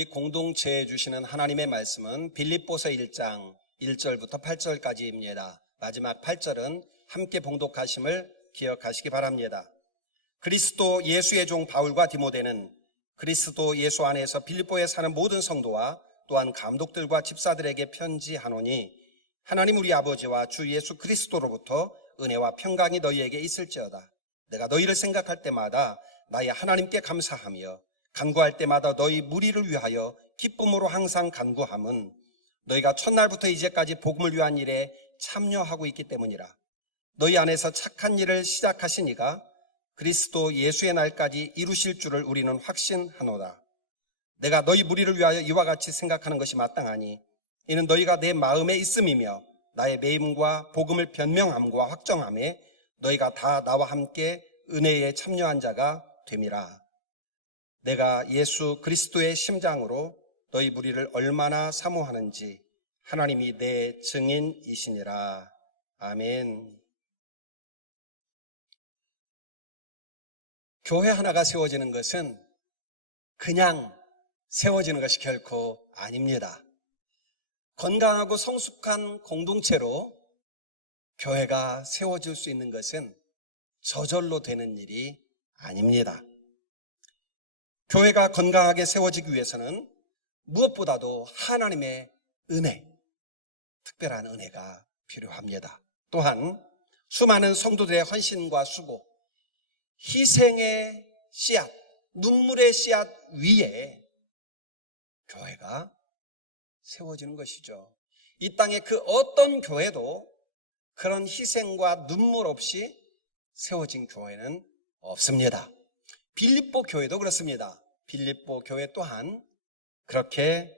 우리 공동체에 주시는 하나님의 말씀은 빌립보서 1장 1절부터 8절까지입니다. 마지막 8절은 함께 봉독하심을 기억하시기 바랍니다. 그리스도 예수의 종 바울과 디모데는 그리스도 예수 안에서 빌립보에 사는 모든 성도와 또한 감독들과 집사들에게 편지하노니 하나님 우리 아버지와 주 예수 그리스도로부터 은혜와 평강이 너희에게 있을지어다. 내가 너희를 생각할 때마다 나의 하나님께 감사하며 간구할 때마다 너희 무리를 위하여 기쁨으로 항상 간구함은 너희가 첫날부터 이제까지 복음을 위한 일에 참여하고 있기 때문이라. 너희 안에서 착한 일을 시작하신 이가 그리스도 예수의 날까지 이루실 줄을 우리는 확신하노라. 내가 너희 무리를 위하여 이와 같이 생각하는 것이 마땅하니 이는 너희가 내 마음에 있음이며 나의 매임과 복음을 변명함과 확정함에 너희가 다 나와 함께 은혜에 참여한 자가 됨이라. 내가 예수 그리스도의 심장으로 너희 무리를 얼마나 사모하는지 하나님이 내 증인이시니라. 아멘. 교회 하나가 세워지는 것은 그냥 세워지는 것이 결코 아닙니다. 건강하고 성숙한 공동체로 교회가 세워질 수 있는 것은 저절로 되는 일이 아닙니다. 교회가 건강하게 세워지기 위해서는 무엇보다도 하나님의 은혜, 특별한 은혜가 필요합니다. 또한 수많은 성도들의 헌신과 수고, 희생의 씨앗, 눈물의 씨앗 위에 교회가 세워지는 것이죠. 이 땅의 그 어떤 교회도 그런 희생과 눈물 없이 세워진 교회는 없습니다. 빌립보 교회도 그렇습니다. 빌립보 교회 또한 그렇게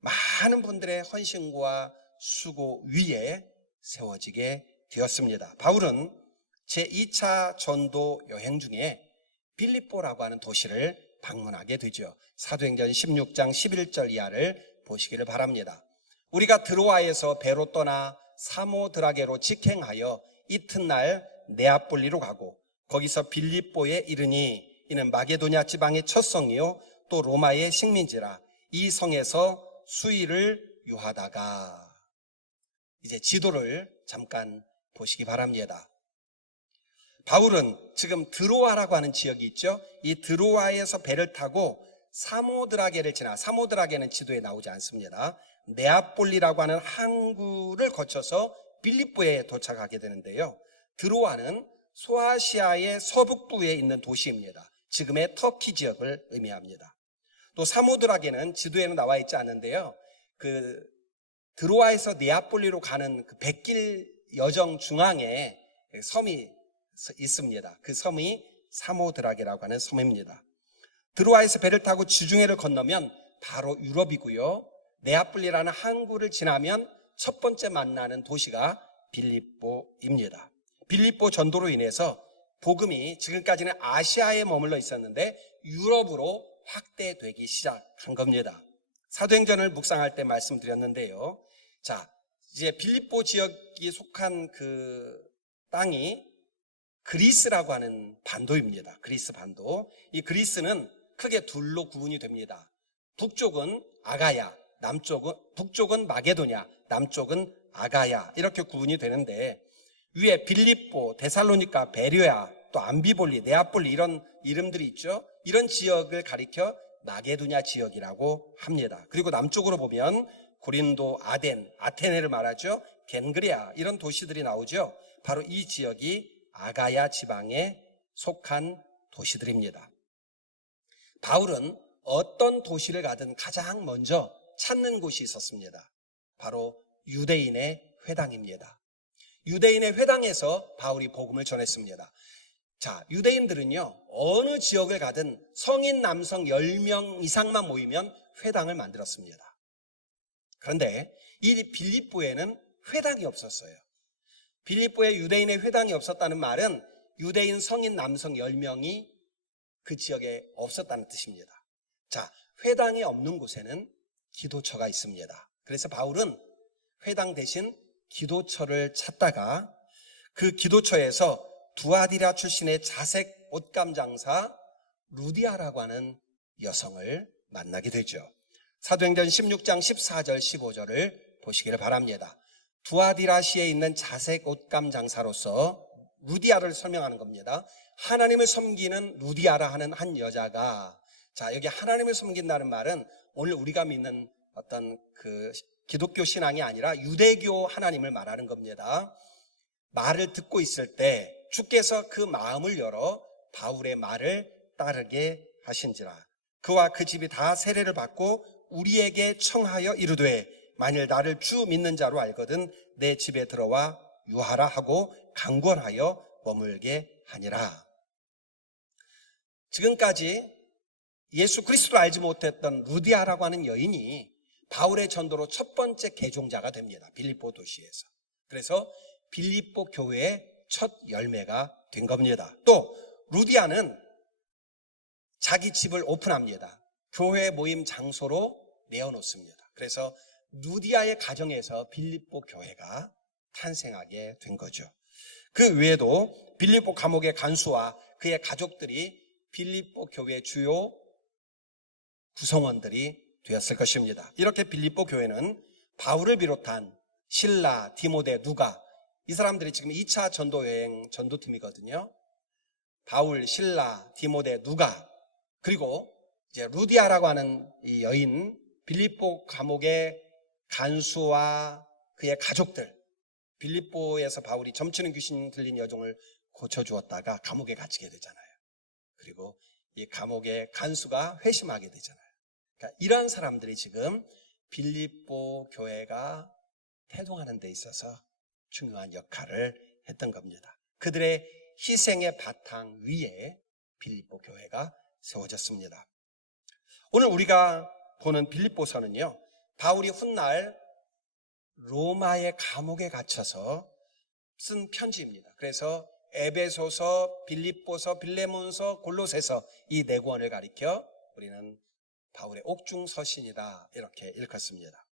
많은 분들의 헌신과 수고 위에 세워지게 되었습니다. 바울은 제2차 전도 여행 중에 빌립보라고 하는 도시를 방문하게 되죠. 사도행전 16장 11절 이하를 보시기를 바랍니다. 우리가 드로아에서 배로 떠나 사모드라게로 직행하여 이튿날 네아폴리로 가고 거기서 빌립보에 이르니 이는 마게도냐 지방의 첫 성이요 또 로마의 식민지라. 이 성에서 수일을 유하다가, 이제 지도를 잠깐 보시기 바랍니다. 바울은 지금 드로아라고 하는 지역이 있죠. 이 드로아에서 배를 타고 사모드라게를 지나, 사모드라게는 지도에 나오지 않습니다. 네아폴리라고 하는 항구를 거쳐서 빌립보에 도착하게 되는데요. 드로아는 소아시아의 서북부에 있는 도시입니다. 지금의 터키 지역을 의미합니다. 또 사모드라게는 지도에는 나와 있지 않는데요. 그 드로아에서 네아폴리로 가는 그 백길 여정 중앙에 섬이 있습니다. 그 섬이 사모드라게라고 하는 섬입니다. 드로아에서 배를 타고 지중해를 건너면 바로 유럽이고요. 네아폴리라는 항구를 지나면 첫 번째 만나는 도시가 빌립보입니다. 빌립보 전도로 인해서 복음이 지금까지는 아시아에 머물러 있었는데 유럽으로 확대되기 시작한 겁니다. 사도행전을 묵상할 때 말씀드렸는데요. 자, 이제 빌립보 지역이 속한 그 땅이 그리스라고 하는 반도입니다. 그리스 반도. 이 그리스는 크게 둘로 구분이 됩니다. 북쪽은 아가야, 북쪽은 마게도냐, 남쪽은 아가야, 이렇게 구분이 되는데 위에 빌립보, 데살로니가, 베레아, 또 암비볼리, 네아폴리 이런 이름들이 있죠. 이런 지역을 가리켜 마게도냐 지역이라고 합니다. 그리고 남쪽으로 보면 고린도, 아덴, 아테네를 말하죠. 겐그레아 이런 도시들이 나오죠. 바로 이 지역이 아가야 지방에 속한 도시들입니다. 바울은 어떤 도시를 가든 가장 먼저 찾는 곳이 있었습니다. 바로 유대인의 회당입니다. 유대인의 회당에서 바울이 복음을 전했습니다. 자, 유대인들은요, 어느 지역을 가든 성인 남성 10명 이상만 모이면 회당을 만들었습니다. 그런데 이 빌립보에는 회당이 없었어요. 빌립보에 유대인의 회당이 없었다는 말은 유대인 성인 남성 10명이 그 지역에 없었다는 뜻입니다. 자, 회당이 없는 곳에는 기도처가 있습니다. 그래서 바울은 회당 대신 기도처를 찾다가 그 기도처에서 두아디라 출신의 자색 옷감 장사 루디아라고 하는 여성을 만나게 되죠. 사도행전 16장 14절 15절을 보시기를 바랍니다. 두아디라시에 있는 자색 옷감 장사로서 루디아를 설명하는 겁니다. 하나님을 섬기는 루디아라 하는 한 여자가, 자, 여기 하나님을 섬긴다는 말은 오늘 우리가 믿는 어떤 그 기독교 신앙이 아니라 유대교 하나님을 말하는 겁니다. 말을 듣고 있을 때 주께서 그 마음을 열어 바울의 말을 따르게 하신지라. 그와 그 집이 다 세례를 받고 우리에게 청하여 이르되 만일 나를 주 믿는 자로 알거든 내 집에 들어와 유하라 하고 강권하여 머물게 하니라. 지금까지 예수 그리스도를 알지 못했던 루디아라고 하는 여인이 바울의 전도로 첫 번째 개종자가 됩니다. 빌립보 도시에서. 그래서 빌립보 교회의 첫 열매가 된 겁니다. 또 루디아는 자기 집을 오픈합니다. 교회 모임 장소로 내어놓습니다. 그래서 루디아의 가정에서 빌립보 교회가 탄생하게 된 거죠. 그 외에도 빌립보 감옥의 간수와 그의 가족들이 빌립보 교회의 주요 구성원들이 되었을 것입니다. 이렇게 빌립보 교회는 바울을 비롯한 실라, 디모데, 누가, 이 사람들이 지금 2차 전도여행 전도팀이거든요. 바울, 실라, 디모데, 누가, 그리고 이제 루디아라고 하는 이 여인, 빌립보 감옥의 간수와 그의 가족들, 빌립보에서 바울이 점치는 귀신 들린 여종을 고쳐주었다가 감옥에 갇히게 되잖아요. 그리고 이 감옥의 간수가 회심하게 되잖아요. 그러니까 이런 사람들이 지금 빌립보 교회가 태동하는 데 있어서 중요한 역할을 했던 겁니다. 그들의 희생의 바탕 위에 빌립보 교회가 세워졌습니다. 오늘 우리가 보는 빌립보서는요, 바울이 훗날 로마의 감옥에 갇혀서 쓴 편지입니다. 그래서 에베소서, 빌립보서, 빌레몬서, 골로새서 이 네 권을 가리켜 우리는 바울의 옥중서신이다 이렇게 읽었습니다.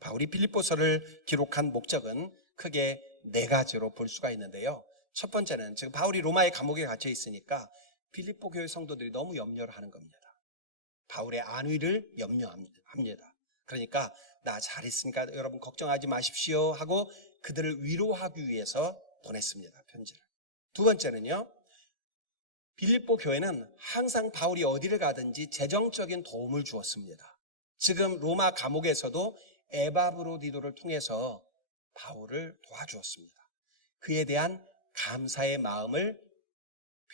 바울이 빌립보서를 기록한 목적은 크게 네 가지로 볼 수가 있는데요. 첫 번째는 지금 바울이 로마의 감옥에 갇혀 있으니까 빌립보 교회 성도들이 너무 염려를 하는 겁니다. 바울의 안위를 염려합니다. 그러니까 나 잘했으니까 여러분 걱정하지 마십시오 하고 그들을 위로하기 위해서 보냈습니다. 편지를. 두 번째는요, 빌립보 교회는 항상 바울이 어디를 가든지 재정적인 도움을 주었습니다. 지금 로마 감옥에서도 에바브로디도를 통해서 바울을 도와주었습니다. 그에 대한 감사의 마음을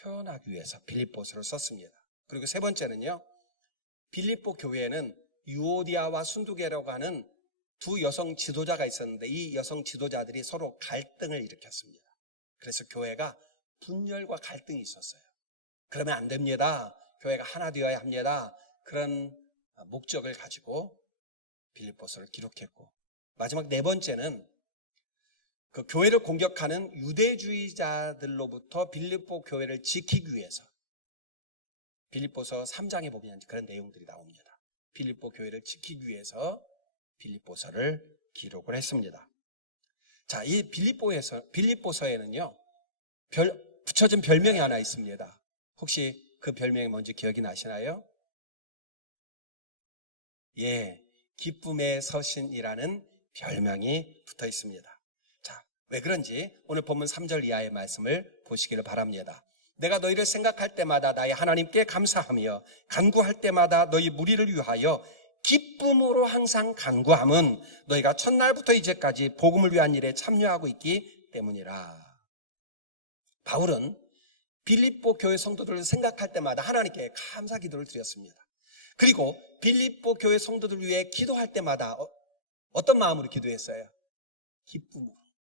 표현하기 위해서 빌립보서를 썼습니다. 그리고 세 번째는요, 빌립보 교회에는 유오디아와 순두계라고 하는 두 여성 지도자가 있었는데 이 여성 지도자들이 서로 갈등을 일으켰습니다. 그래서 교회가 분열과 갈등이 있었어요. 그러면 안 됩니다. 교회가 하나 되어야 합니다. 그런 목적을 가지고 빌립보서를 기록했고, 마지막 네 번째는 그 교회를 공격하는 유대주의자들로부터 빌립보 교회를 지키기 위해서 빌립보서 3장에 보면 그런 내용들이 나옵니다. 빌립보 교회를 지키기 위해서 빌립보서를 기록을 했습니다. 자, 이 빌립보서에는요, 붙여진 별명이 하나 있습니다. 혹시 그 별명이 뭔지 기억이 나시나요? 예, 기쁨의 서신이라는 별명이 붙어 있습니다. 자, 왜 그런지 오늘 본문 3절 이하의 말씀을 보시기를 바랍니다. 내가 너희를 생각할 때마다 나의 하나님께 감사하며 간구할 때마다 너희 무리를 위하여 기쁨으로 항상 간구함은 너희가 첫날부터 이제까지 복음을 위한 일에 참여하고 있기 때문이라. 바울은 빌립보 교회 성도들을 생각할 때마다 하나님께 감사 기도를 드렸습니다. 그리고 빌립보 교회 성도들 위해 기도할 때마다 어떤 마음으로 기도했어요?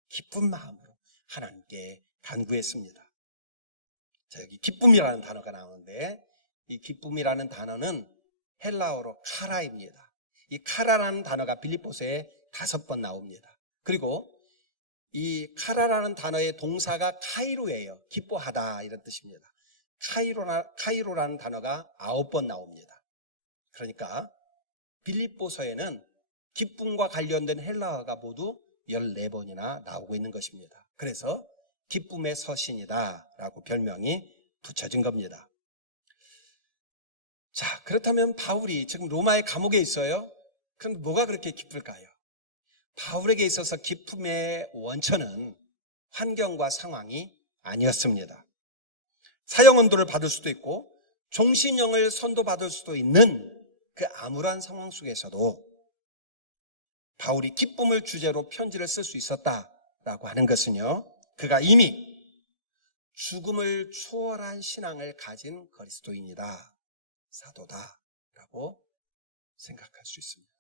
기쁜 마음으로 하나님께 간구했습니다. 자, 여기 기쁨이라는 단어가 나오는데 이 기쁨이라는 단어는 헬라어로 카라입니다. 이 카라라는 단어가 빌립보서에 5번 나옵니다. 그리고 이 카라라는 단어의 동사가 카이로예요. 기뻐하다 이런 뜻입니다. 카이로라는 단어가 9번 나옵니다. 그러니까 빌립보서에는 기쁨과 관련된 헬라어가 모두 14번이나 나오고 있는 것입니다. 그래서 기쁨의 서신이다 라고 별명이 붙여진 겁니다. 자, 그렇다면 바울이 지금 로마의 감옥에 있어요. 그럼 뭐가 그렇게 기쁠까요? 바울에게 있어서 기쁨의 원천은 환경과 상황이 아니었습니다. 사형언도를 받을 수도 있고 종신형을 선고받을 수도 있는 그 암울한 상황 속에서도 바울이 기쁨을 주제로 편지를 쓸 수 있었다라고 하는 것은요, 그가 이미 죽음을 초월한 신앙을 가진 그리스도인이다, 사도다라고 생각할 수 있습니다.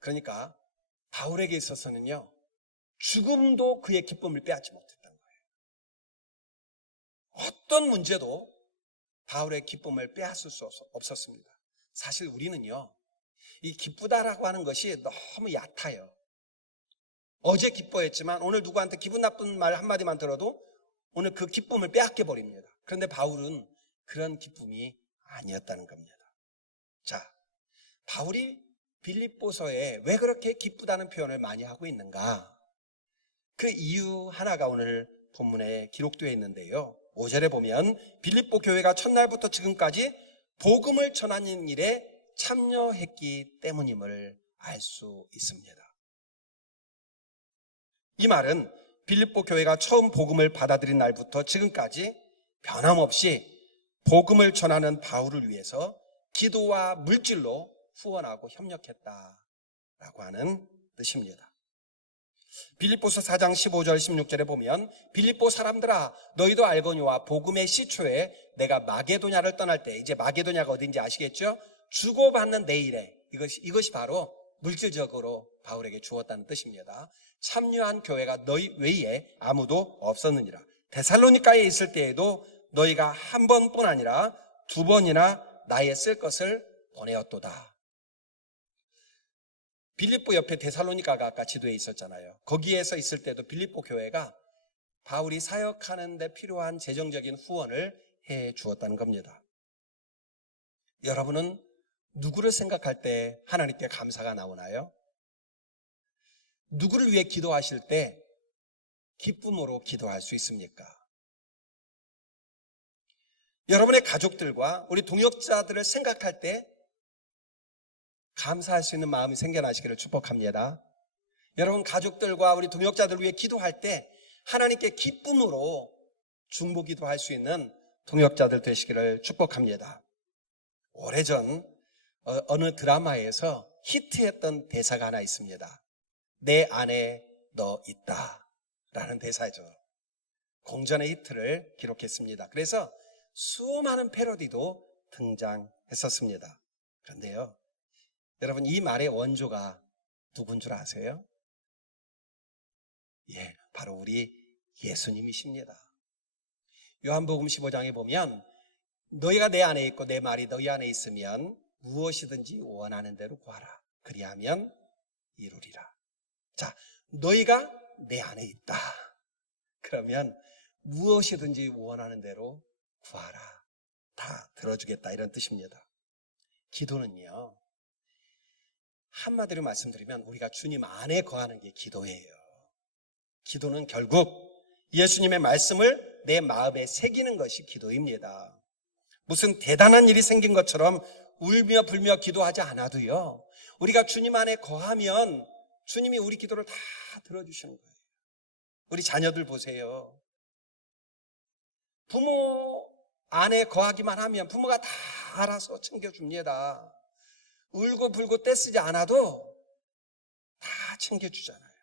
그러니까 바울에게 있어서는요, 죽음도 그의 기쁨을 빼앗지 못했던 거예요. 어떤 문제도 바울의 기쁨을 빼앗을 수 없었습니다. 사실 우리는요, 이 기쁘다라고 하는 것이 너무 얕아요. 어제 기뻐했지만 오늘 누구한테 기분 나쁜 말 한마디만 들어도 오늘 그 기쁨을 빼앗겨 버립니다. 그런데 바울은 그런 기쁨이 아니었다는 겁니다. 자, 바울이 빌립보서에 왜 그렇게 기쁘다는 표현을 많이 하고 있는가? 그 이유 하나가 오늘 본문에 기록되어 있는데요, 5절에 보면 빌립보 교회가 첫날부터 지금까지 복음을 전하는 일에 참여했기 때문임을 알 수 있습니다. 이 말은 빌립보 교회가 처음 복음을 받아들인 날부터 지금까지 변함없이 복음을 전하는 바울을 위해서 기도와 물질로 후원하고 협력했다라고 하는 뜻입니다. 빌립보서 4장 15절 16절에 보면 빌립보 사람들아 너희도 알거니와 복음의 시초에 내가 마게도냐를 떠날 때, 이제 마게도냐가 어딘지 아시겠죠? 주고받는 내 일에, 이것이 바로 물질적으로 바울에게 주었다는 뜻입니다. 참여한 교회가 너희 외에 아무도 없었느니라. 데살로니가에 있을 때에도 너희가 한 번뿐 아니라 두 번이나 나의 쓸 것을 보내었도다. 빌립보 옆에 데살로니가가 아까 지도에 있었잖아요. 거기에서 있을 때도 빌립보 교회가 바울이 사역하는 데 필요한 재정적인 후원을 해 주었다는 겁니다. 여러분은 누구를 생각할 때 하나님께 감사가 나오나요? 누구를 위해 기도하실 때 기쁨으로 기도할 수 있습니까? 여러분의 가족들과 우리 동역자들을 생각할 때 감사할 수 있는 마음이 생겨나시기를 축복합니다. 여러분 가족들과 우리 동역자들을 위해 기도할 때 하나님께 기쁨으로 중보기도할 수 있는 동역자들 되시기를 축복합니다. 오래전 어느 드라마에서 히트했던 대사가 하나 있습니다. 내 안에 너 있다 라는 대사죠. 공전의 히트를 기록했습니다. 그래서 수많은 패러디도 등장했었습니다. 그런데요, 여러분 이 말의 원조가 누군 줄 아세요? 예, 바로 우리 예수님이십니다. 요한복음 15장에 보면 너희가 내 안에 있고 내 말이 너희 안에 있으면 무엇이든지 원하는 대로 구하라. 그리하면 이루리라. 자, 너희가 내 안에 있다. 그러면 무엇이든지 원하는 대로 구하라. 다 들어주겠다, 이런 뜻입니다. 기도는요, 한마디로 말씀드리면 우리가 주님 안에 거하는 게 기도예요. 기도는 결국 예수님의 말씀을 내 마음에 새기는 것이 기도입니다. 무슨 대단한 일이 생긴 것처럼 울며 불며 기도하지 않아도요, 우리가 주님 안에 거하면 주님이 우리 기도를 다 들어주시는 거예요. 우리 자녀들 보세요. 부모 안에 거하기만 하면 부모가 다 알아서 챙겨줍니다. 울고 불고 떼쓰지 않아도 다 챙겨주잖아요.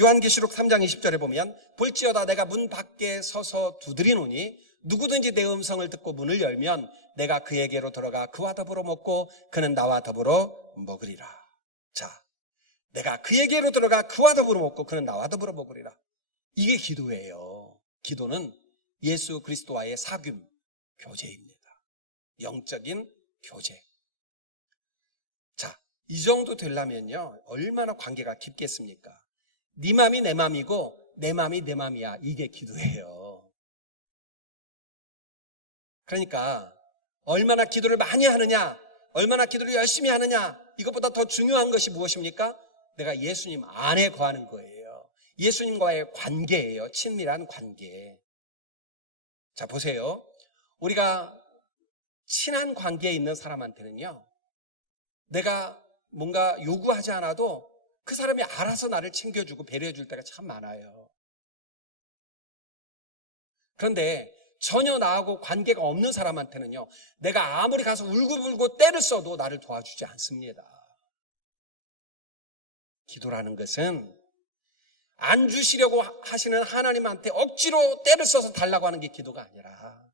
요한계시록 3장 20절에 보면 볼지어다 내가 문 밖에 서서 두드리노니 누구든지 내 음성을 듣고 문을 열면 내가 그에게로 들어가 그와 더불어 먹고 그는 나와 더불어 먹으리라. 자, 내가 그에게로 들어가 그와 더불어 먹고 그는 나와 더불어 먹으리라. 이게 기도예요. 기도는 예수 그리스도와의 사귐, 교제입니다. 영적인 교제. 자, 이 정도 되려면요, 얼마나 관계가 깊겠습니까? 네 맘이 내 맘이고 내 맘이 내 맘이야. 이게 기도예요. 그러니까 얼마나 기도를 많이 하느냐, 얼마나 기도를 열심히 하느냐, 이것보다 더 중요한 것이 무엇입니까? 내가 예수님 안에 거하는 거예요. 예수님과의 관계예요. 친밀한 관계. 자, 보세요. 우리가 친한 관계에 있는 사람한테는요, 내가 뭔가 요구하지 않아도 그 사람이 알아서 나를 챙겨주고 배려해 줄 때가 참 많아요. 그런데 전혀 나하고 관계가 없는 사람한테는요, 내가 아무리 가서 울고불고 때를 써도 나를 도와주지 않습니다. 기도라는 것은 안 주시려고 하시는 하나님한테 억지로 때를 써서 달라고 하는 게 기도가 아니라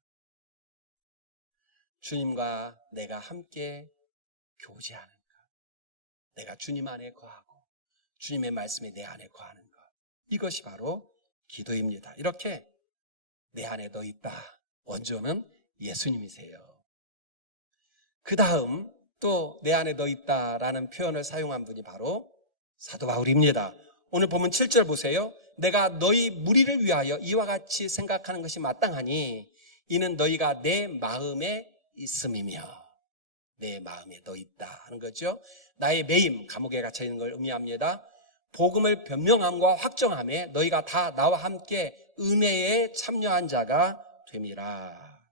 주님과 내가 함께 교제하는 것, 내가 주님 안에 거하고 주님의 말씀이 내 안에 거하는 것, 이것이 바로 기도입니다. 이렇게 내 안에 너 있다. 원조는 예수님이세요. 그 다음 또 내 안에 너 있다라는 표현을 사용한 분이 바로 사도 바울입니다. 오늘 보면 7절 보세요. 내가 너희 무리를 위하여 이와 같이 생각하는 것이 마땅하니 이는 너희가 내 마음에 있음이며, 내 마음에 너 있다 하는 거죠. 나의 매임, 감옥에 갇혀 있는 걸 의미합니다. 복음을 변명함과 확정함에 너희가 다 나와 함께 은혜에 참여한 자가 됨이라.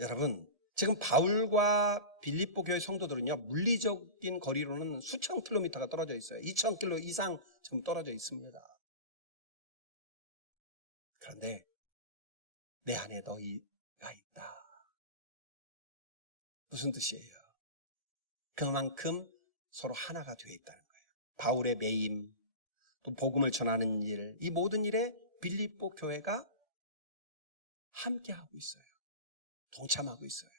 여러분, 지금 바울과 빌립보 교회 성도들은요, 물리적인 거리로는 수천 킬로미터가 떨어져 있어요. 2천 킬로 이상 지금 떨어져 있습니다. 그런데 내 안에 너희가 있다. 무슨 뜻이에요? 그만큼 서로 하나가 되어 있다는 거예요. 바울의 매임, 또 복음을 전하는 일, 이 모든 일에 빌립보 교회가 함께하고 있어요. 동참하고 있어요.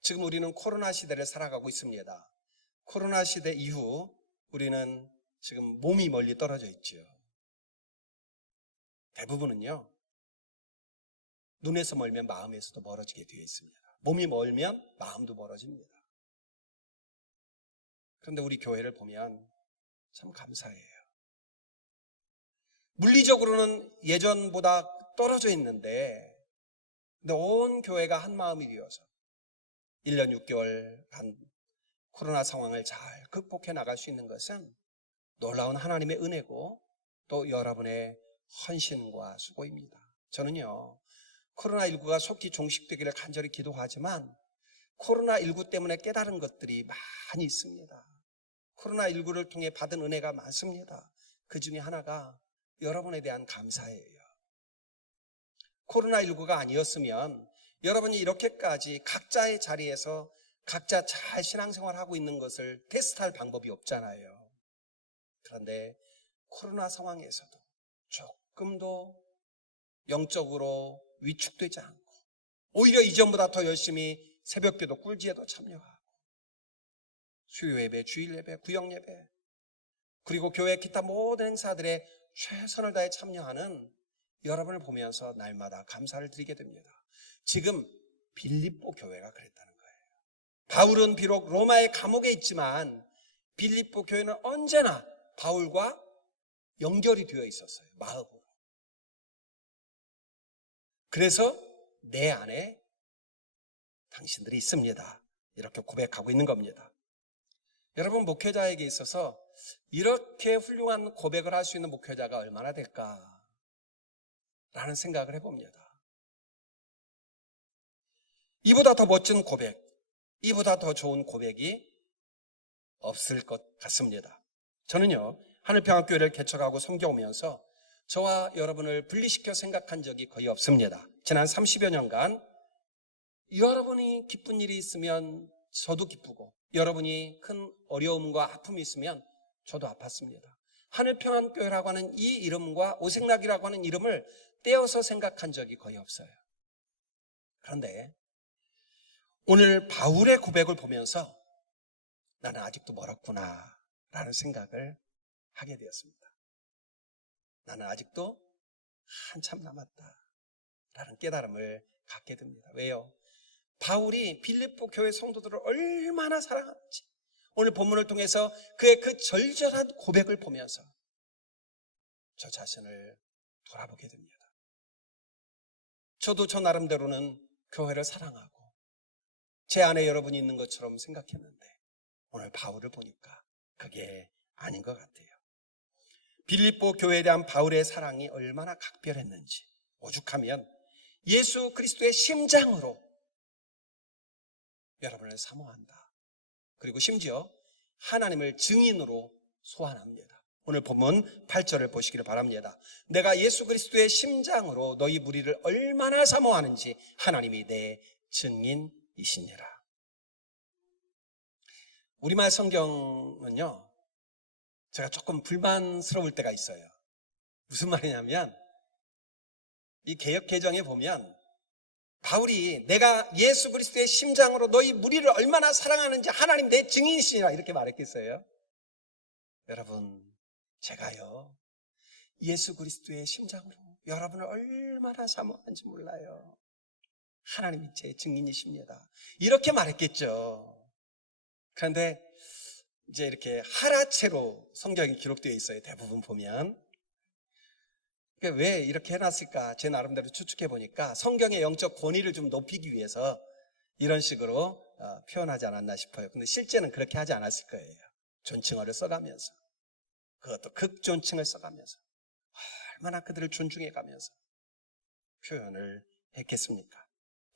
지금 우리는 코로나 시대를 살아가고 있습니다. 코로나 시대 이후 우리는 지금 몸이 멀리 떨어져 있죠. 대부분은요, 눈에서 멀면 마음에서도 멀어지게 되어 있습니다. 몸이 멀면 마음도 멀어집니다. 그런데 우리 교회를 보면 참 감사해요. 물리적으로는 예전보다 떨어져 있는데, 근데 온 교회가 한 마음이 되어서 1년 6개월간 코로나 상황을 잘 극복해 나갈 수 있는 것은 놀라운 하나님의 은혜고 또 여러분의 헌신과 수고입니다. 저는요, 코로나19가 속히 종식되기를 간절히 기도하지만 코로나19 때문에 깨달은 것들이 많이 있습니다. 코로나19를 통해 받은 은혜가 많습니다. 그 중에 하나가 여러분에 대한 감사예요. 코로나19가 아니었으면 여러분이 이렇게까지 각자의 자리에서 각자 잘 신앙생활하고 있는 것을 테스트할 방법이 없잖아요. 그런데 코로나 상황에서도 조금도 영적으로 위축되지 않고 오히려 이전보다 더 열심히 새벽기도 꿀지에도 참여하고 수요 예배, 주일 예배, 구역 예배, 그리고 교회 기타 모든 행사들에 최선을 다해 참여하는 여러분을 보면서 날마다 감사를 드리게 됩니다. 지금 빌립보 교회가 그랬다는 거예요. 바울은 비록 로마의 감옥에 있지만 빌립보 교회는 언제나 바울과 연결이 되어 있었어요. 마음으로. 그래서 내 안에 당신들이 있습니다. 이렇게 고백하고 있는 겁니다. 여러분, 목회자에게 있어서 이렇게 훌륭한 고백을 할 수 있는 목회자가 얼마나 될까라는 생각을 해봅니다. 이보다 더 멋진 고백, 이보다 더 좋은 고백이 없을 것 같습니다. 저는요, 하늘평화교회를 개척하고 섬겨오면서 저와 여러분을 분리시켜 생각한 적이 거의 없습니다. 지난 30여 년간 여러분이 기쁜 일이 있으면 저도 기쁘고 여러분이 큰 어려움과 아픔이 있으면 저도 아팠습니다. 하늘평안교회라고 하는 이 이름과 오색락이라고 하는 이름을 떼어서 생각한 적이 거의 없어요. 그런데 오늘 바울의 고백을 보면서 나는 아직도 멀었구나 라는 생각을 하게 되었습니다. 나는 아직도 한참 남았다 라는 깨달음을 갖게 됩니다. 왜요? 바울이 빌립보 교회 성도들을 얼마나 사랑하는지 오늘 본문을 통해서 그의 그 절절한 고백을 보면서 저 자신을 돌아보게 됩니다. 저도 저 나름대로는 교회를 사랑하고 제 안에 여러분이 있는 것처럼 생각했는데 오늘 바울을 보니까 그게 아닌 것 같아요. 빌립보 교회에 대한 바울의 사랑이 얼마나 각별했는지 오죽하면 예수 그리스도의 심장으로 여러분을 사모한다. 그리고 심지어 하나님을 증인으로 소환합니다. 오늘 본문 8절을 보시기를 바랍니다. 내가 예수 그리스도의 심장으로 너희 무리를 얼마나 사모하는지 하나님이 내 증인이시니라. 우리말 성경은요, 제가 조금 불만스러울 때가 있어요. 무슨 말이냐면 이 개역개정에 보면 바울이 내가 예수 그리스도의 심장으로 너희 무리를 얼마나 사랑하는지 하나님 내 증인이시니라 이렇게 말했겠어요? 여러분, 제가요 예수 그리스도의 심장으로 여러분을 얼마나 사모하는지 몰라요. 하나님이 제 증인이십니다 이렇게 말했겠죠. 그런데 이제 이렇게 하라체로 성경이 기록되어 있어요. 대부분 보면. 그러니까 왜 이렇게 해놨을까 제 나름대로 추측해 보니까 성경의 영적 권위를 좀 높이기 위해서 이런 식으로 표현하지 않았나 싶어요. 근데 실제는 그렇게 하지 않았을 거예요. 존칭어를 써가면서, 그것도 극존칭을 써가면서 얼마나 그들을 존중해 가면서 표현을 했겠습니까?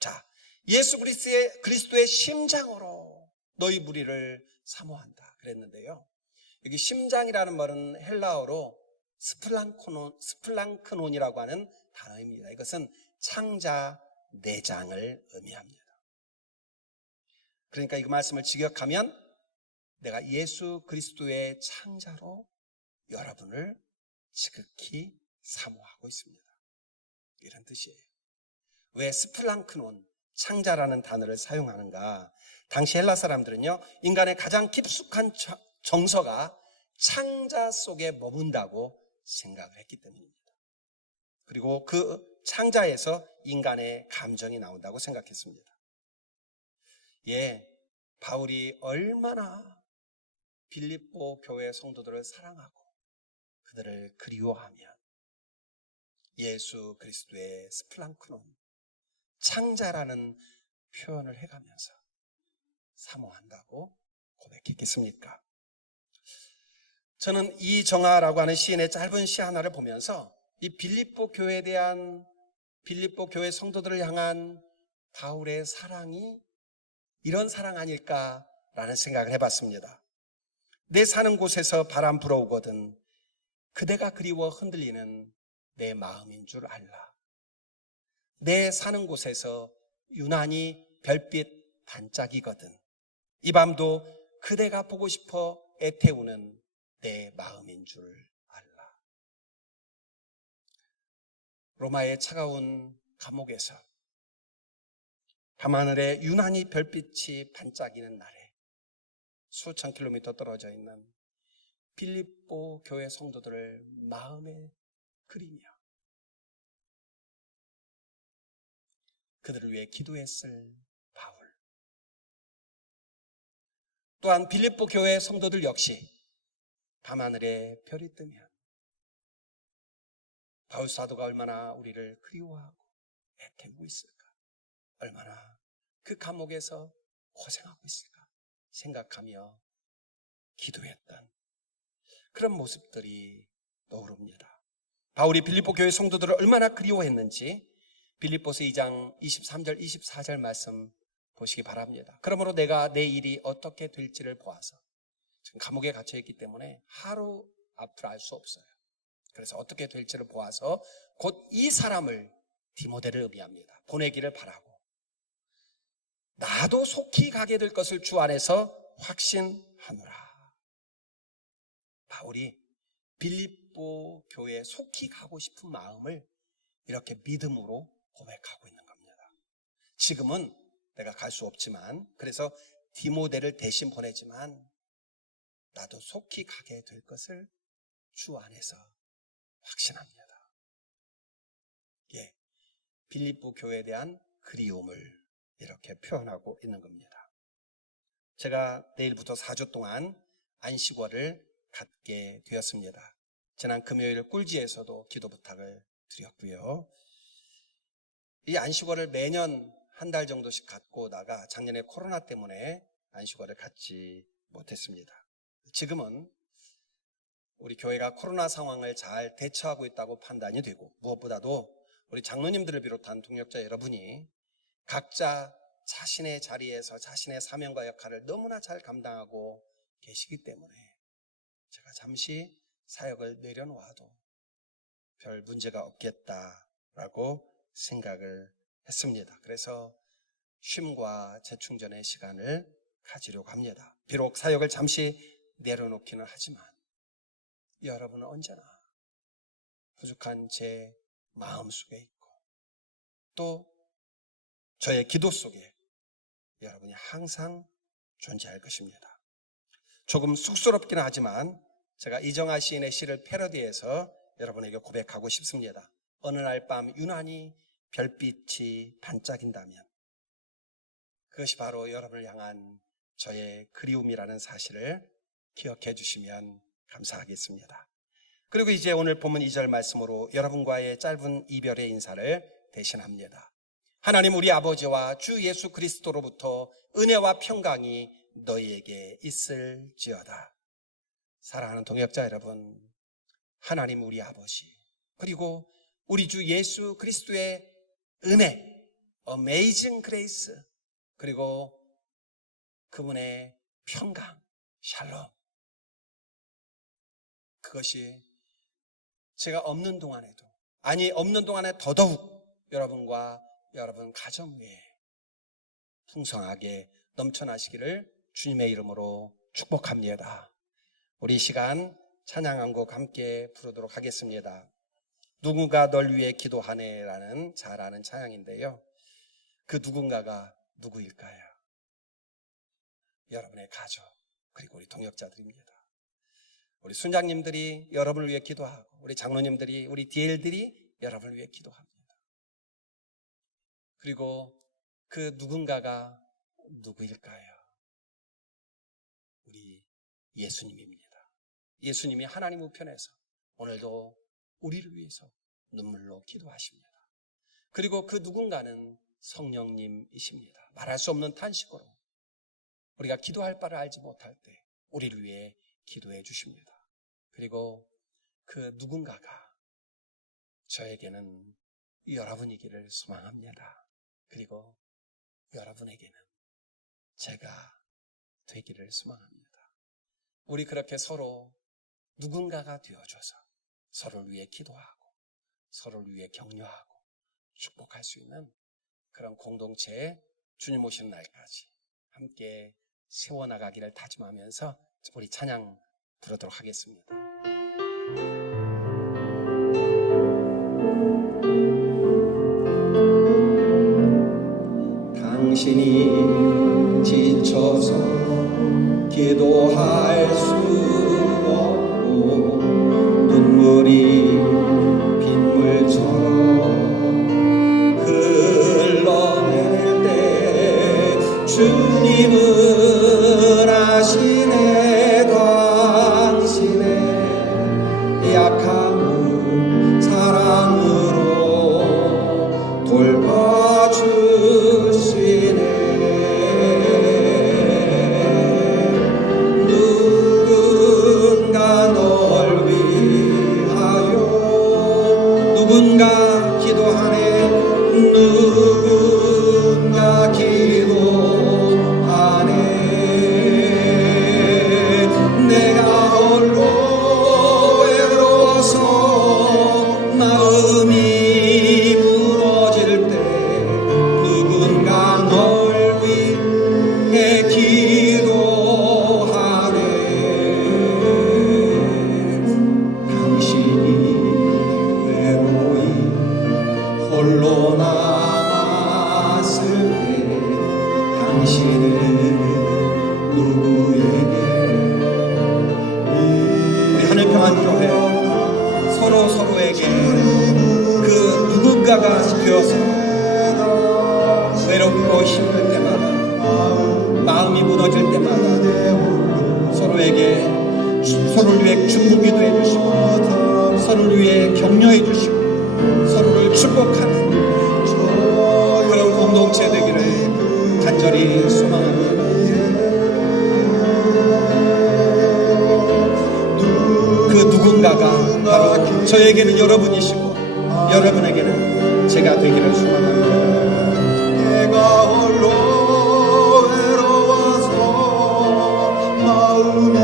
자, 예수 그리스도의 심장으로 너희 무리를 사모한다 그랬는데요, 여기 심장이라는 말은 헬라어로 스플랑크논이라고 하는 단어입니다. 이것은 창자 내장을 의미합니다. 그러니까 이 말씀을 직역하면 내가 예수 그리스도의 창자로 여러분을 지극히 사모하고 있습니다, 이런 뜻이에요. 왜 스플랑크논, 창자라는 단어를 사용하는가? 당시 헬라 사람들은요, 인간의 가장 깊숙한 정서가 창자 속에 머문다고 생각을 했기 때문입니다. 그리고 그 창자에서 인간의 감정이 나온다고 생각했습니다. 예, 바울이 얼마나 빌립보 교회 성도들을 사랑하고 그들을 그리워하면 예수 그리스도의 스플랑크논, 창자라는 표현을 해가면서 사모한다고 고백했겠습니까? 저는 이정아라고 하는 시인의 짧은 시 하나를 보면서 이 빌립보 교회에 대한, 빌립보 교회 성도들을 향한 바울의 사랑이 이런 사랑 아닐까라는 생각을 해봤습니다. 내 사는 곳에서 바람 불어오거든 그대가 그리워 흔들리는 내 마음인 줄 알라. 내 사는 곳에서 유난히 별빛 반짝이거든 이 밤도 그대가 보고 싶어 애태우는 내 마음인 줄 알라. 로마의 차가운 감옥에서 밤하늘에 유난히 별빛이 반짝이는 날에 수천 킬로미터 떨어져 있는 빌립보 교회 성도들을 마음에 그리며 그들을 위해 기도했을 바울, 또한 빌립보 교회 성도들 역시 밤하늘에 별이 뜨면 바울 사도가 얼마나 우리를 그리워하고 애태우고 있을까, 얼마나 그 감옥에서 고생하고 있을까 생각하며 기도했던 그런 모습들이 떠오릅니다. 바울이 빌립보 교회 성도들을 얼마나 그리워했는지 빌립보서 2장 23절 24절 말씀 보시기 바랍니다. 그러므로 내가 내 일이 어떻게 될지를 보아서, 지금 감옥에 갇혀 있기 때문에 하루 앞을 알 수 없어요. 그래서 어떻게 될지를 보아서 곧 이 사람을, 디모데를 의미합니다, 보내기를 바라고 나도 속히 가게 될 것을 주 안에서 확신하노라. 바울이 빌립보 교회에 속히 가고 싶은 마음을 이렇게 믿음으로 고백하고 있는 겁니다. 지금은 내가 갈 수 없지만, 그래서 디모데를 대신 보내지만 나도 속히 가게 될 것을 주 안에서 확신합니다. 예, 빌립보 교회에 대한 그리움을 이렇게 표현하고 있는 겁니다. 제가 내일부터 4주 동안 안식월을 갖게 되었습니다. 지난 금요일 꿀지에서도 기도 부탁을 드렸고요. 이 안식월을 매년 한 달 정도씩 갖고 오다가 작년에 코로나 때문에 안식월을 갖지 못했습니다. 지금은 우리 교회가 코로나 상황을 잘 대처하고 있다고 판단이 되고, 무엇보다도 우리 장로님들을 비롯한 동역자 여러분이 각자 자신의 자리에서 자신의 사명과 역할을 너무나 잘 감당하고 계시기 때문에 제가 잠시 사역을 내려놓아도 별 문제가 없겠다라고 생각을 했습니다. 그래서 쉼과 재충전의 시간을 가지려고 합니다. 비록 사역을 잠시 내려놓기는 하지만 여러분은 언제나 부족한 제 마음속에 있고 또 저의 기도 속에 여러분이 항상 존재할 것입니다. 조금 쑥스럽기는 하지만 제가 이정아 시인의 시를 패러디해서 여러분에게 고백하고 싶습니다. 어느 날 밤 유난히 별빛이 반짝인다면 그것이 바로 여러분을 향한 저의 그리움이라는 사실을 기억해 주시면 감사하겠습니다. 그리고 이제 오늘 본문 2절 말씀으로 여러분과의 짧은 이별의 인사를 대신합니다. 하나님 우리 아버지와 주 예수 그리스도로부터 은혜와 평강이 너희에게 있을지어다. 사랑하는 동역자 여러분, 하나님 우리 아버지 그리고 우리 주 예수 그리스도의 은혜, Amazing Grace, 그리고 그분의 평강, 샬롬, 그것이 제가 없는 동안에도, 아니 없는 동안에 더더욱 여러분과 여러분 가정 위에 풍성하게 넘쳐나시기를 주님의 이름으로 축복합니다. 우리 이 시간 찬양 한 곡 함께 부르도록 하겠습니다. 누군가 널 위해 기도하네라는 잘 아는 찬양인데요. 그 누군가가 누구일까요? 여러분의 가족 그리고 우리 동역자들입니다. 우리 순장님들이 여러분을 위해 기도하고 우리 장로님들이 우리 DL들이 여러분을 위해 기도합니다. 그리고 그 누군가가 누구일까요? 우리 예수님입니다. 예수님이 하나님 우편에서 오늘도 우리를 위해서 눈물로 기도하십니다. 그리고 그 누군가는 성령님이십니다. 말할 수 없는 탄식으로 우리가 기도할 바를 알지 못할 때 우리를 위해 기도해 주십니다. 그리고 그 누군가가 저에게는 여러분이기를 소망합니다. 그리고 여러분에게는 제가 되기를 소망합니다. 우리 그렇게 서로 누군가가 되어줘서 서로를 위해 기도하고 서로를 위해 격려하고 축복할 수 있는 그런 공동체에 주님 오시는 날까지 함께 세워나가기를 다짐하면서 우리 찬양 부르도록 하겠습니다. 당신이 지쳐서 기도할 수 없고 눈물이 빗물처럼 흘러낼 때 주님은 아시네. 당신의 약함을 사랑으로 돌봐주시네. 누군가 기도하네. 누군가 기도하네. 내가 홀로 외로워서 마음이 무너질 때 누군가 널 위해 기도하네. 당신이 홀로 남았을 때 당신은 누구에게 우리 하늘평안교회 서로에게 그 누군가가 되어서 외롭고 힘들 때마다 마음이 무너질 때마다 서로를 위해 중보기도 해주시고 서로를 위해 격려해 주시고 서로를 축복하는 그런 공동체 되기를 간절히 소망합니다. 그 누군가가 바로 저에게는 여러분이시고 여러분에게는 제가 되기를 소망합니다. 내가 홀로 외로워서 마음이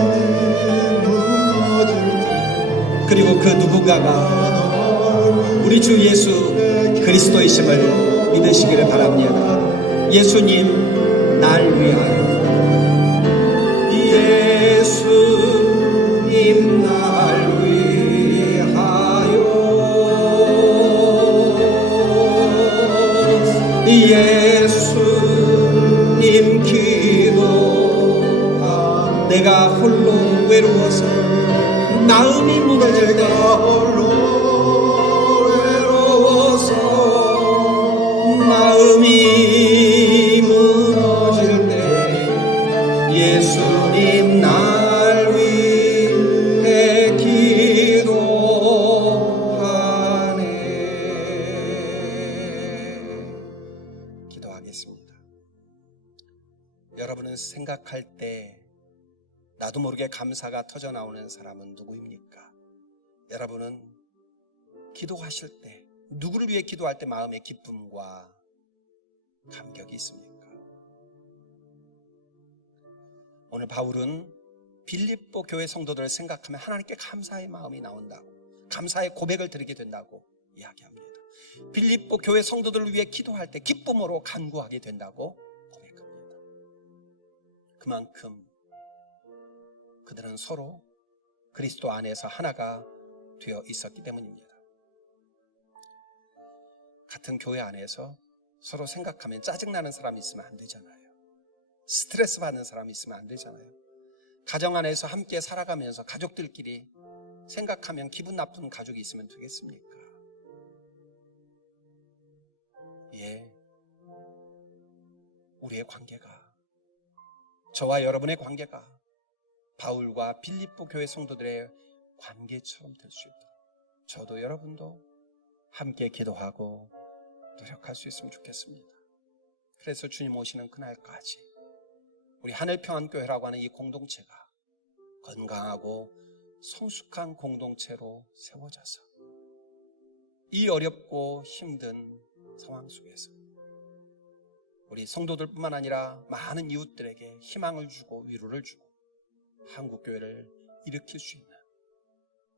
무너질 때 그리고 그 누군가가 우리 주 예수 그리스도이심을 믿으시기를 바랍니다. 예수님 날 위하여, 예수님 날 위하여, 예수님 기도. 내가 홀로 외로워서 마음이 무너질 때, 마음이 무너질 때 예수님 날 위해 기도하네. 기도하겠습니다. 여러분은 생각할 때 나도 모르게 감사가 터져 나오는 사람은 누구입니까? 여러분은 기도하실 때, 누구를 위해 기도할 때 마음의 기쁨과 감격이 있습니까? 오늘 바울은 빌립보 교회 성도들을 생각하면 하나님께 감사의 마음이 나온다고, 감사의 고백을 드리게 된다고 이야기합니다. 빌립보 교회 성도들을 위해 기도할 때 기쁨으로 간구하게 된다고 고백합니다. 그만큼 그들은 서로 그리스도 안에서 하나가 되어 있었기 때문입니다. 같은 교회 안에서 서로 생각하면 짜증나는 사람이 있으면 안 되잖아요. 스트레스 받는 사람이 있으면 안 되잖아요. 가정 안에서 함께 살아가면서 가족들끼리 생각하면 기분 나쁜 가족이 있으면 되겠습니까? 예, 우리의 관계가, 저와 여러분의 관계가 바울과 빌립보 교회 성도들의 관계처럼 될 수 있도록 저도 여러분도 함께 기도하고 노력할 수 있으면 좋겠습니다. 그래서 주님 오시는 그날까지 우리 하늘평안교회라고 하는 이 공동체가 건강하고 성숙한 공동체로 세워져서 이 어렵고 힘든 상황 속에서 우리 성도들뿐만 아니라 많은 이웃들에게 희망을 주고 위로를 주고 한국교회를 일으킬 수 있는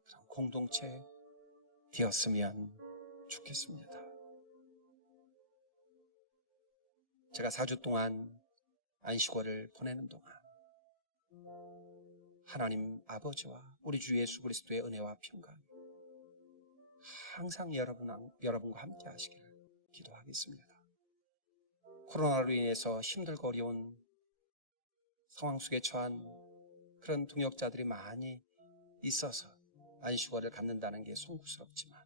그런 공동체 되었으면 좋겠습니다. 제가 4주 동안 안식월을 보내는 동안 하나님 아버지와 우리 주 예수 그리스도의 은혜와 평강이 항상 여러분과 함께 하시기를 기도하겠습니다. 코로나로 인해서 힘들고 어려운 상황 속에 처한 그런 동역자들이 많이 있어서 안식월을 갖는다는 게 송구스럽지만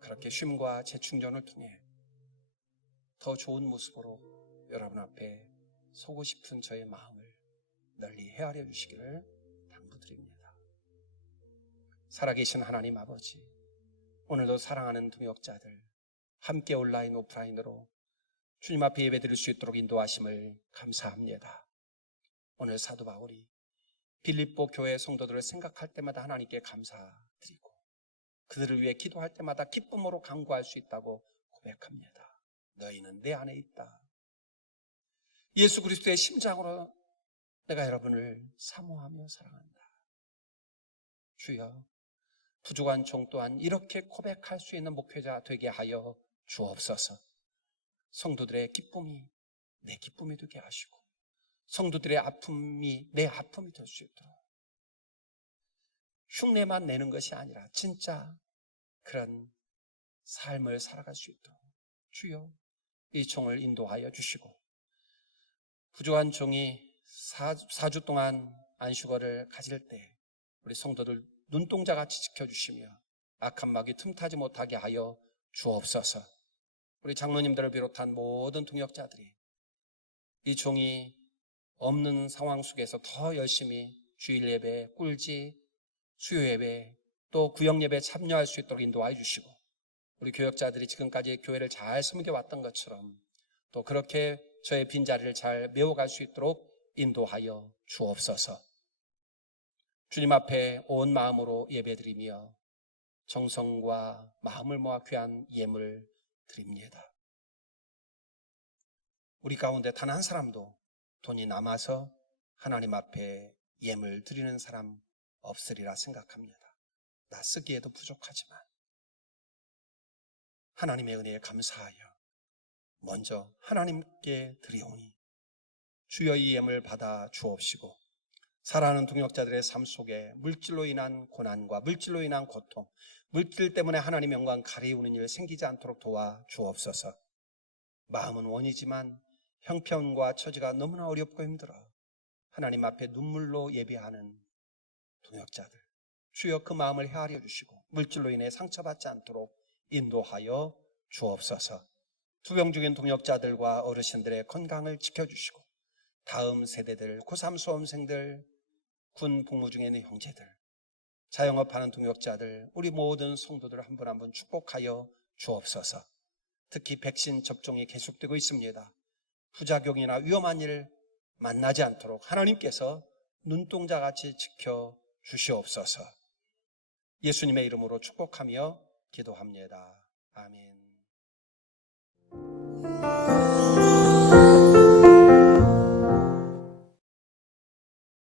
그렇게 쉼과 재충전을 통해 더 좋은 모습으로 여러분 앞에 서고 싶은 저의 마음을 널리 헤아려 주시기를 당부드립니다. 살아계신 하나님 아버지, 오늘도 사랑하는 동역자들 함께 온라인 오프라인으로 주님 앞에 예배드릴 수 있도록 인도하심을 감사합니다. 오늘 사도 바울이 빌립보 교회 성도들을 생각할 때마다 하나님께 감사드리고 그들을 위해 기도할 때마다 기쁨으로 간구할 수 있다고 고백합니다. 너희는 내 안에 있다. 예수 그리스도의 심장으로 내가 여러분을 사모하며 사랑한다. 주여, 부족한 종 또한 이렇게 고백할 수 있는 목회자 되게 하여 주옵소서. 성도들의 기쁨이 내 기쁨이 되게 하시고 성도들의 아픔이 내 아픔이 될 수 있도록 흉내만 내는 것이 아니라 진짜 그런 삶을 살아갈 수 있도록 주여 이 종을 인도하여 주시고 부족한 종이 4주 동안 안식월을 가질 때 우리 성도들 눈동자같이 지켜주시며 악한 마귀 틈타지 못하게 하여 주옵소서. 우리 장로님들을 비롯한 모든 동역자들이 이 종이 없는 상황 속에서 더 열심히 주일 예배, 꿀지, 수요 예배, 또 구역 예배에 참여할 수 있도록 인도하여 주시고 우리 교역자들이 지금까지 교회를 잘 섬겨왔던 것처럼 또 그렇게 저의 빈자리를 잘 메워갈 수 있도록 인도하여 주옵소서. 주님 앞에 온 마음으로 예배드리며 정성과 마음을 모아 귀한 예물 드립니다. 우리 가운데 단 한 사람도 돈이 남아서 하나님 앞에 예물 드리는 사람 없으리라 생각합니다. 나 쓰기에도 부족하지만 하나님의 은혜에 감사하여 먼저 하나님께 드리오니 주여 이 예물 받아 주옵시고 살아가는 동역자들의 삶 속에 물질로 인한 고난과 물질로 인한 고통, 물질 때문에 하나님의 영광 가리우는 일 생기지 않도록 도와 주옵소서. 마음은 원이지만 형편과 처지가 너무나 어렵고 힘들어 하나님 앞에 눈물로 예배하는 동역자들, 주여 그 마음을 헤아려 주시고 물질로 인해 상처받지 않도록 인도하여 주옵소서. 투병 중인 동역자들과 어르신들의 건강을 지켜주시고 다음 세대들, 고3 수험생들, 군 복무 중에 있는 형제들, 자영업하는 동역자들, 우리 모든 성도들 한 분 한 분 축복하여 주옵소서. 특히 백신 접종이 계속되고 있습니다. 부작용이나 위험한 일 만나지 않도록 하나님께서 눈동자같이 지켜 주시옵소서. 예수님의 이름으로 축복하며 기도합니다. 아멘.